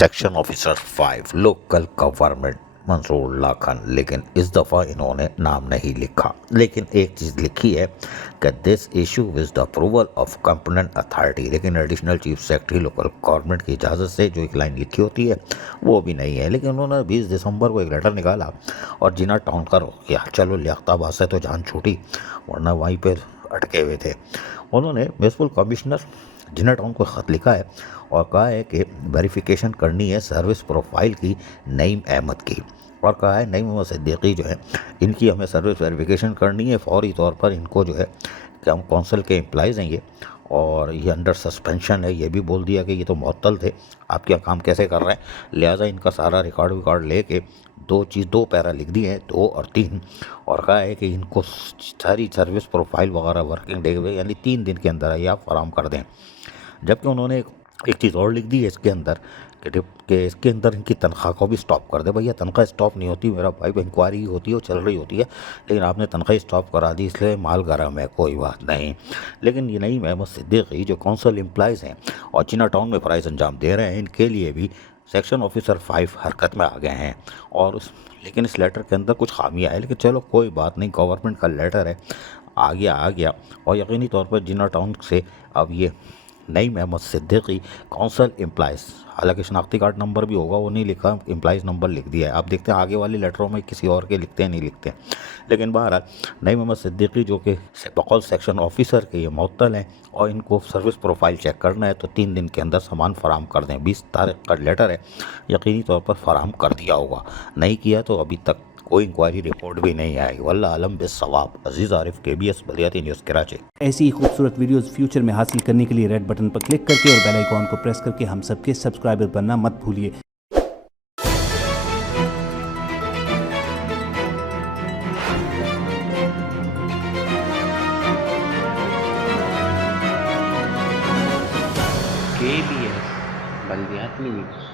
Section officer 5 local government Mansoor Lakhan. लेकिन इस दफ़ा इन्होंने नाम नहीं लिखा, लेकिन एक चीज़ लिखी है कि this issue with the approval of component authority. लेकिन additional chief secretary local government की इजाज़त से जो एक लाइन लिखी होती है वो भी नहीं है। लेकिन उन्होंने 20 दिसंबर को एक लेटर निकाला और जिना टाउन का रोक किया। चलो लियाकताबाद से तो जान छूटी, वरना वहीं पर अटके हुए थे। उन्होंने म्यूनसिपल कमिश्नर जिना टाउन को ख़त लिखा है और कहा है कि वेरिफिकेशन करनी है सर्विस प्रोफाइल की नईम अहमद की, और कहा है नईम अहमद सिद्दीकी जो है इनकी हमें सर्विस वेरिफिकेशन करनी है फौरी तौर पर। इनको जो है कि हम कौंसिल के एम्प्लॉइज़ हैं ये, और ये अंडर सस्पेंशन है। ये भी बोल दिया कि ये तो मुअत्तल थे, आप क्या काम कैसे कर रहे हैं, लिहाजा इनका सारा रिकॉर्ड लेके दो पैरा लिख दिए हैं, 2 और 3, और कहा है कि इनको सारी सर्विस प्रोफाइल वगैरह वर्किंग डे यानी 3 दिन के अंदर ये आप फराम कर दें। जबकि उन्होंने एक चीज़ और लिख दी है इसके अंदर कि इसके अंदर इनकी तनख्वाह को भी स्टॉप कर दे। भैया तनख्वाह स्टॉप नहीं होती मेरा भाई, इंक्वायरी होती है वो चल रही होती है, लेकिन आपने तनख्वाह स्टॉप करा दी इसलिए माल गरम है, कोई बात नहीं। लेकिन ये नईम अहमद सिद्दीकी जो कौंसल एम्प्लॉइज़ हैं और जिना टाउन में फ़राइज़ अंजाम दे रहे हैं, इनके लिए भी सेक्शन ऑफिसर 5 हरकत में आ गए हैं। और लेकिन इस लेटर के अंदर कुछ खामियाँ हैं, लेकिन चलो कोई बात नहीं, गवर्नमेंट का लेटर है, आ गया। और यकीनी तौर पर जिना टाउन से अब ये नईम अहमद सिद्दीकी कौंसल एम्प्लॉइज़, हालांकि शनाख्ती कार्ड नंबर भी होगा वो नहीं लिखा, एम्प्लॉइज़ नंबर लिख दिया है। आप देखते हैं आगे वाले लेटरों में किसी और के लिखते हैं नहीं लिखते। लेकिन बहरहाल नईम अहमद सिद्दीकी जो कि बकौल सेक्शन ऑफिसर के ये मुअत्तल हैं और इनको सर्विस प्रोफाइल चेक करना है तो 3 दिन के अंदर सामान फराम कर दें। 20 तारीख का लेटर है, यकीनी तौर पर फराम कर दिया होगा, नहीं किया तो अभी तक कोई इंक्वायरी रिपोर्ट भी नहीं आई। वल्लाह आलम बिस्सवाब। अजीज़ आरिफ, KBS बलियाती न्यूज़ कराची। ऐसी ही खूबसूरत वीडियोस फ्यूचर में हासिल करने के लिए रेड बटन पर क्लिक करके और बेल आइकॉन को प्रेस करके हम सबके सब्सक्राइबर बनना मत भूलिए। KBS Baliyati news.